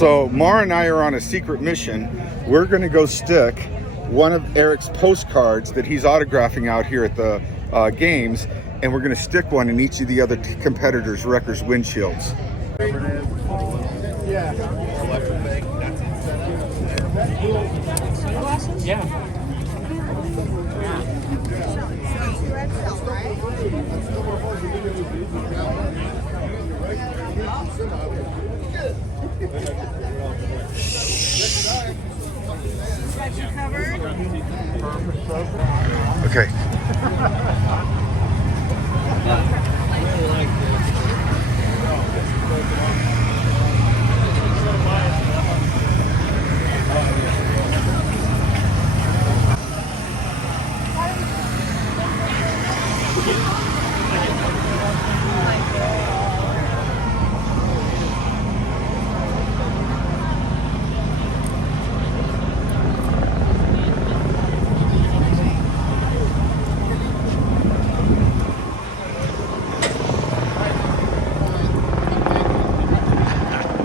So Mara and I are on a secret mission. We're going to go stick one of Eric's postcards that he's autographing out here at the games, and we're going to stick one in each of the other competitors' wreckers' windshields. Yeah. Got you covered. Okay.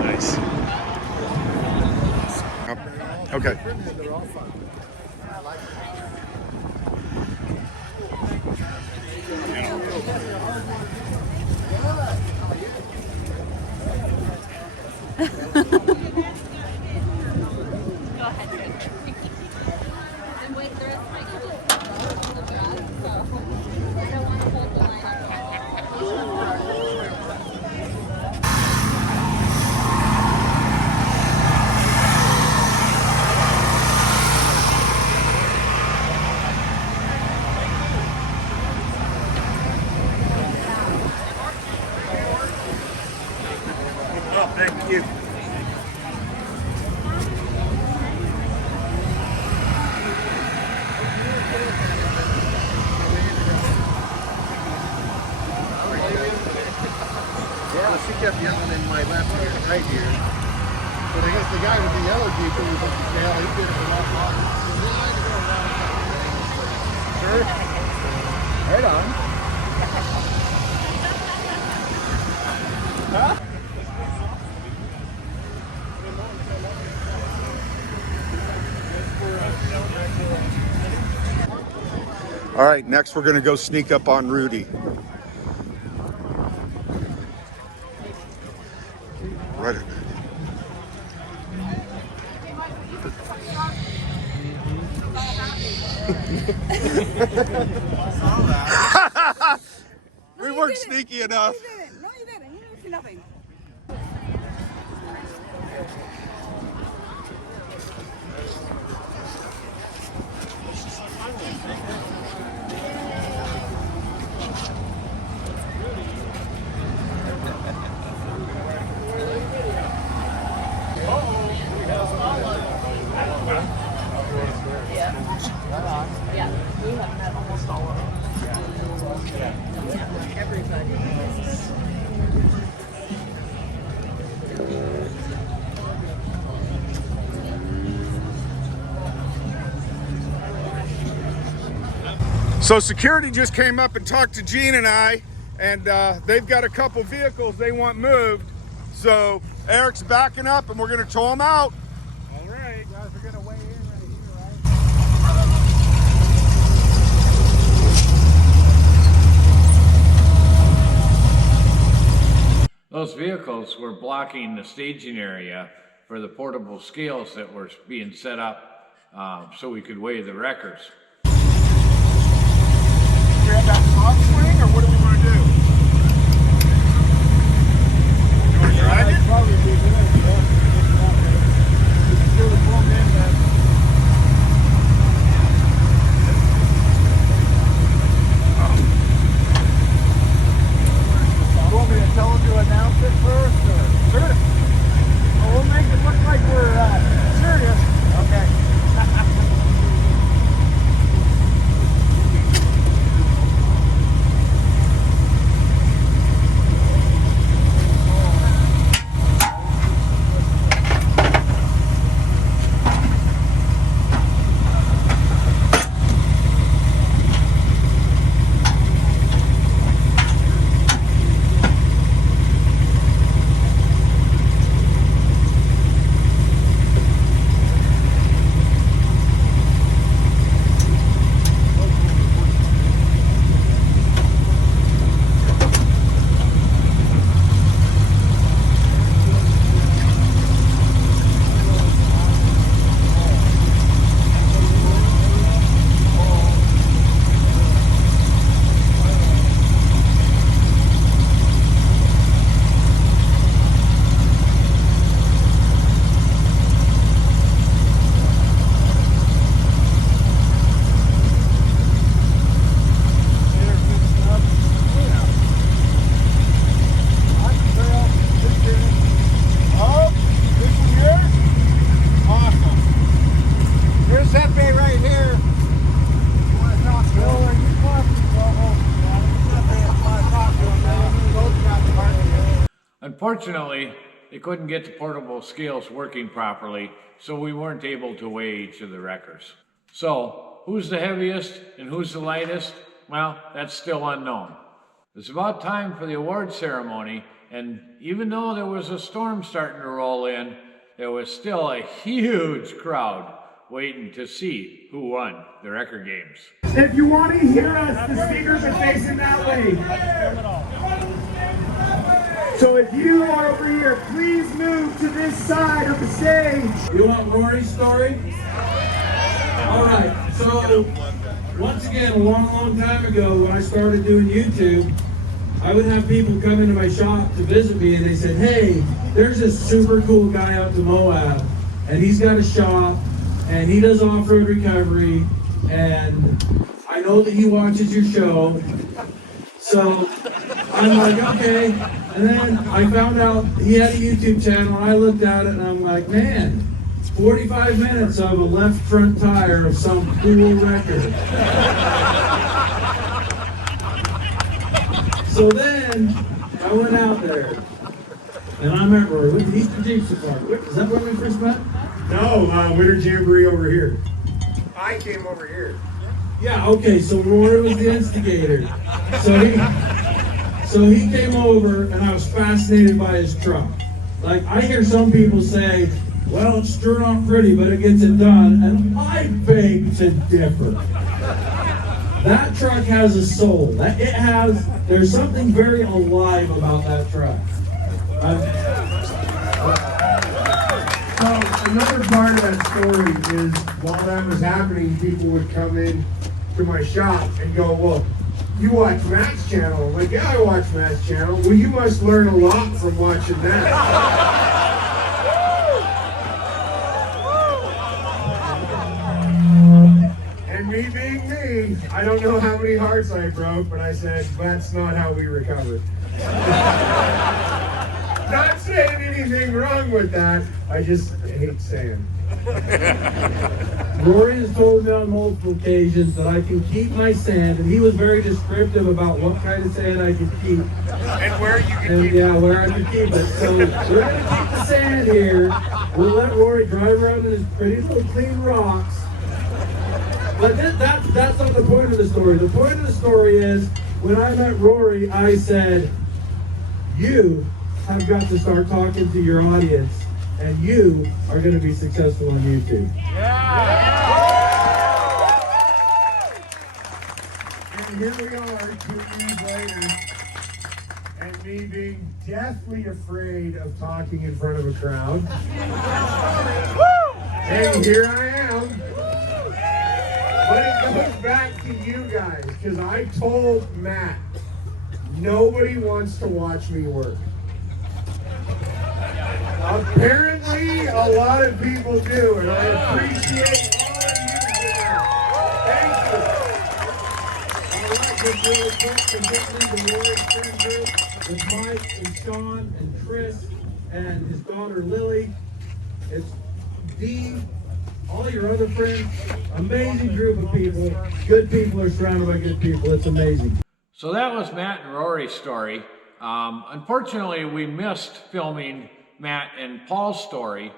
Nice. Okay. Oh, thank you. Yeah, she kept yelling in my left ear and right ear. But I guess the guy with the yellow Jeep who was at the sale, he did it a lot longer. Sure. Right on. Huh? All right, next we're going to go sneak up on Rudy. Right. We weren't sneaky enough. No, you didn't. You didn't see nothing. Yeah, we have met almost all of them. Everybody. So security just came up and talked to Gene and I, and they've got a couple vehicles they want moved. So Eric's backing up and we're gonna tow them out. All right. You guys are going to weigh in right here, right? Those vehicles were blocking the staging area for the portable scales that were being set up so we could weigh the wreckers. We have that front swing, or what do we want to do? You want to drag it? Probably be good. You can do the full man then. You want me to tell them to announce it first, or? Sure. Well, we'll make it look like we're serious. Okay. Unfortunately, they couldn't get the portable scales working properly, so we weren't able to weigh each of the wreckers. So, who's the heaviest and who's the lightest? Well, that's still unknown. It's about time for the award ceremony, and even though there was a storm starting to roll in, there was still a huge crowd waiting to see who won the Wrecker Games. If you want to hear us, the speakers are facing that way. So if you are over here, please move to this side of the stage. You want Rory's story? All right, so once again, a long time ago when I started doing YouTube, I would have people come into my shop to visit me and they said, hey, there's this super cool guy out to Moab and he's got a shop and he does off-road recovery and I know that he watches your show. So I'm like, okay. And then I found out he had a YouTube channel and I looked at it and I'm like, man, 45 minutes of a left front tire of some cool record. So then I went out there and I met Rory with the Eastern Jeep Supply. Is that where we first met? No, Winter Jamboree over here. I came over here. Yeah, okay, so Rory was the instigator. So he came over and I was fascinated by his truck. Like, I hear some people say, well, it's sure not pretty, but it gets it done. And I beg to differ. That truck has a soul. There's something very alive about that truck. So another part of that story is while that was happening, people would come in to my shop and go, well, you watch Matt's channel. I'm like, yeah, I watch Matt's channel. Well, you must learn a lot from watching that. And me being me, I don't know how many hearts I broke, but I said, that's not how we recover. Not saying anything wrong with that, I just hate saying. Rory has told me on multiple occasions that I can keep my sand, and he was very descriptive about what kind of sand I could keep. And where you can keep it. Yeah, where I could keep it. So we're going to keep the sand here. We'll let Rory drive around in his pretty little clean rocks. But that's not the point of the story. The point of the story is, when I met Rory, I said, you have got to start talking to your audience, and you are going to be successful on YouTube. And here we are 2 years later, and me being deathly afraid of talking in front of a crowd. And here I am. But it goes back to you guys, because I told Matt, nobody wants to watch me work. Apparently, a lot of people do, and I appreciate all of you for that. Thank you. All right, just really quick, particularly the Rory Friend Group with Mike and Sean and Chris and his daughter Lily. It's Dee, all your other friends, amazing group of people. Good people are surrounded by good people. It's amazing. So that was Matt and Rory's story. Unfortunately, we missed filming Matt and Paul's story.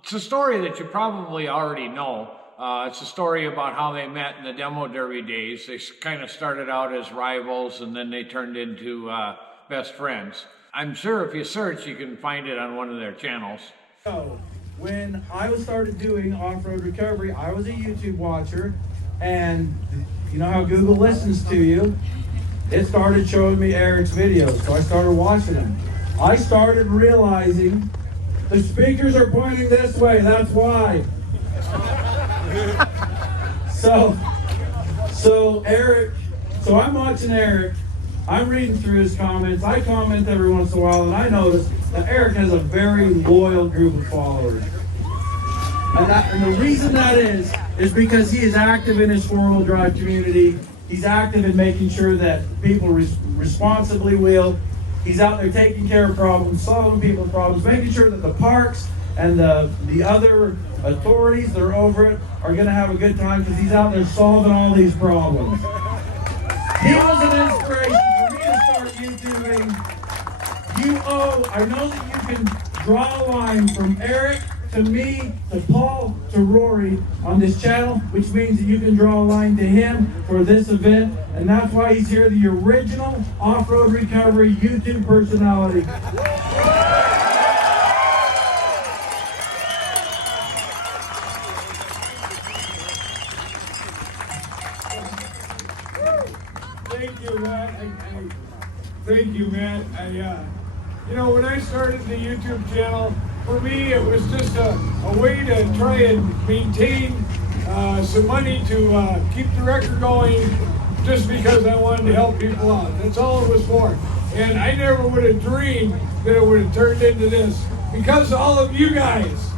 It's a story that you probably already know. It's a story about how they met in the demo derby days. They kind of started out as rivals and then they turned into best friends. I'm sure if you search, you can find it on one of their channels. So, when I started doing off-road recovery, I was a YouTube watcher, and you know how Google listens to you? It started showing me Eric's videos, so I started watching them. I started realizing the speakers are pointing this way, that's why. So Eric, so I'm watching Eric, I'm reading through his comments, I comment every once in a while, and I notice that Eric has a very loyal group of followers. And the reason that is because he is active in his four-wheel drive community. He's active in making sure that people responsibly wheel. He's out there taking care of problems, solving people's problems, making sure that the parks and the other authorities that are over it are going to have a good time because he's out there solving all these problems. He was an inspiration for me to start YouTubing. I know that you can draw a line from Eric to me to Paul to Rory on this channel, which means that you can draw a line to him for this event, and that's why he's here, the original Off-Road Recovery YouTube personality. Thank you, Matt. Thank you, Matt. You know, when I started the YouTube channel, for me, it was just a way to try and maintain some money to keep the record going, just because I wanted to help people out. That's all it was for. And I never would have dreamed that it would have turned into this, because of all of you guys.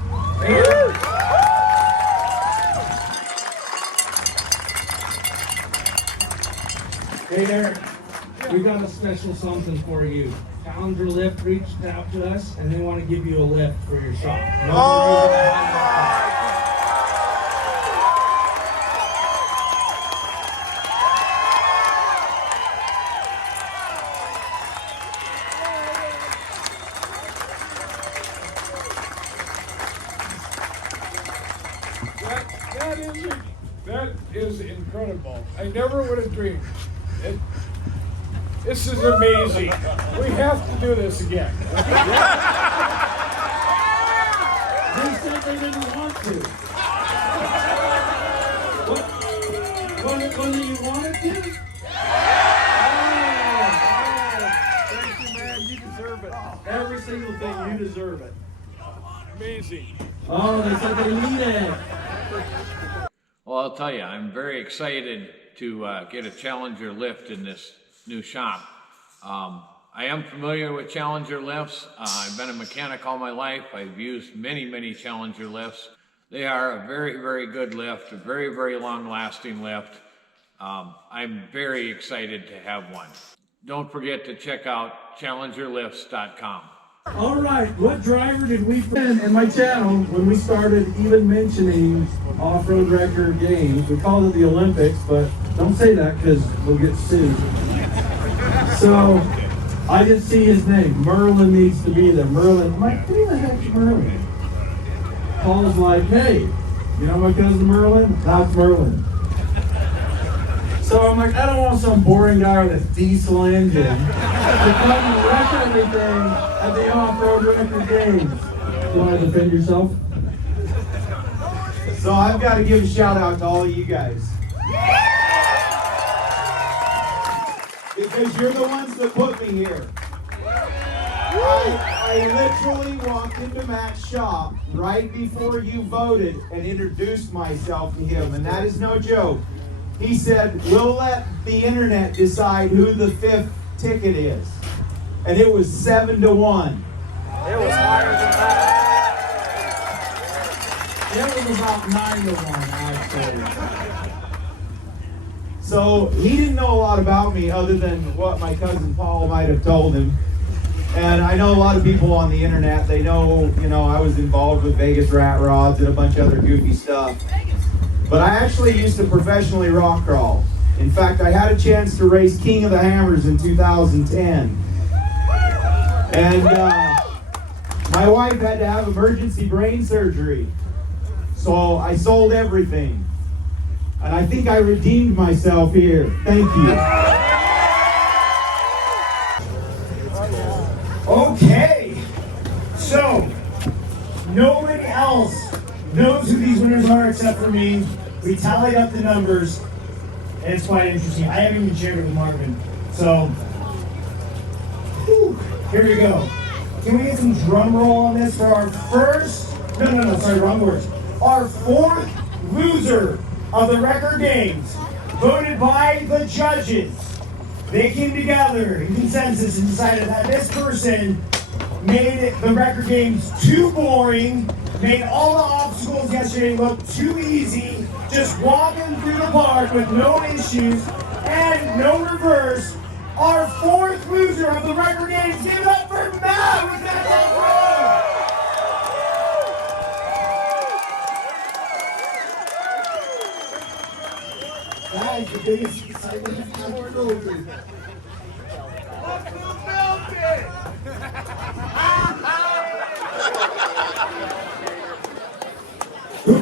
Hey Eric, we got a special something for you. Challenger Lift reached out to us and they want to give you a lift for your shop. That is incredible. I never would have dreamed. This is amazing. We have to do this again. They said they didn't want to. What do you want it to? Thank you, man. You deserve it. Every single thing, you deserve it. Amazing. Oh, they said they need it. Well, I'll tell you, I'm very excited to get a Challenger lift in this new shop. I am familiar with Challenger lifts. I've been a mechanic all my life. I've used many Challenger lifts. They are a very good lift, a very long-lasting lift. I'm very excited to have one. Don't forget to check out challengerlifts.com. All right, what driver did we put in my channel when we started even mentioning off-road record games? We called it the Olympics, but don't say that because we'll get sued. So I didn't see his name. Merlin needs to be there. Merlin, I'm like, who the heck's Merlin? Paul's like, hey, you know my cousin Merlin? That's Merlin. So I'm like, I don't want some boring guy with a diesel engine to come and wreck everything at the off-road record games. You want to defend yourself? So I've got to give a shout out to all of you guys. Because you're the ones that put me here. I literally walked into Matt's shop right before you voted and introduced myself to him, and that is no joke. He said, we'll let the internet decide who the 5th ticket is. And it was 7-1. It was higher than that. It was about 9-1, I'd say. So he didn't know a lot about me other than what my cousin Paul might have told him. And I know a lot of people on the internet, they know, I was involved with Vegas Rat Rods and a bunch of other goofy stuff. But I actually used to professionally rock crawl. In fact, I had a chance to race King of the Hammers in 2010. And my wife had to have emergency brain surgery. So I sold everything. And I think I redeemed myself here. Thank you. Okay, so nobody else knows who these winners are except for me. We tallied up the numbers, and it's quite interesting. I haven't even shared it with Marvin. So, here we go. Can we get some drum roll on this for our first, wrong words. Our 4th loser of the record games, voted by the judges. They came together in consensus and decided that this person made the record games too boring, made all the obstacles yesterday look too easy, just walking through the park with no issues and no reverse. Our 4th loser of the record games, give it up for Matt with that That is the biggest excitement I've ever known.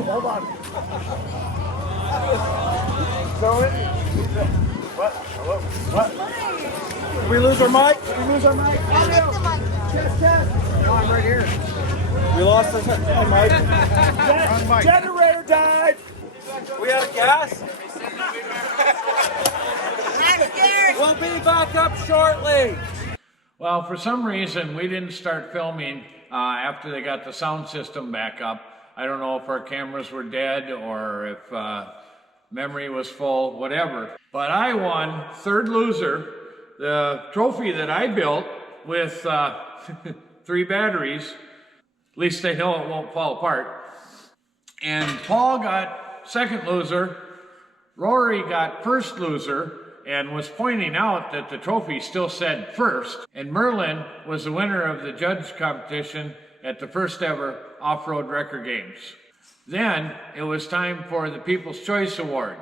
Hold on. So it. What? Hello? What? Did we lose our mic? Did we lose our mic? No, I'm right here. We lost our mic. Generator died. We out of gas? We'll be back up shortly. Well, for some reason, we didn't start filming after they got the sound system back up. I don't know if our cameras were dead or if memory was full, whatever. But I won third loser, the trophy that I built with 3 batteries. At least they know it won't fall apart. And Paul got second loser. Rory got first loser and was pointing out that the trophy still said first. And Merlin was the winner of the judge competition at the first ever Off-Road Record Games. Then it was time for the People's Choice Award.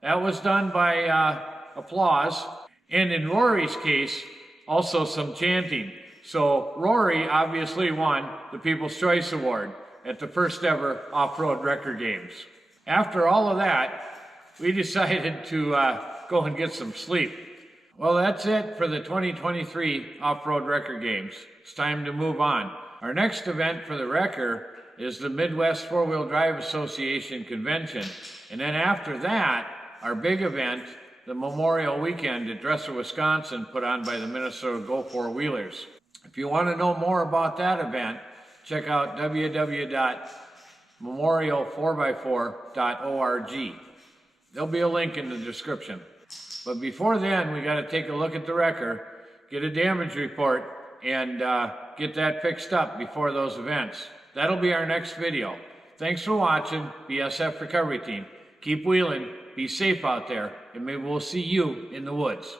That was done by applause, and in Rory's case, also some chanting. So Rory obviously won the People's Choice Award at the first ever Off-Road Record Games. After all of that, we decided to go and get some sleep. Well, that's it for the 2023 Off-Road Record Games. It's time to move on. Our next event for the Wrecker is the Midwest Four-Wheel Drive Association Convention. And then after that, our big event, the Memorial Weekend at Dresser, Wisconsin, put on by the Minnesota Go Four Wheelers. If you want to know more about that event, check out www.memorial4x4.org. There'll be a link in the description. But before then, we got to take a look at the wrecker, get a damage report, and get that fixed up before those events. That'll be our next video. Thanks for watching, BSF Recovery Team. Keep wheeling, be safe out there, and maybe we'll see you in the woods.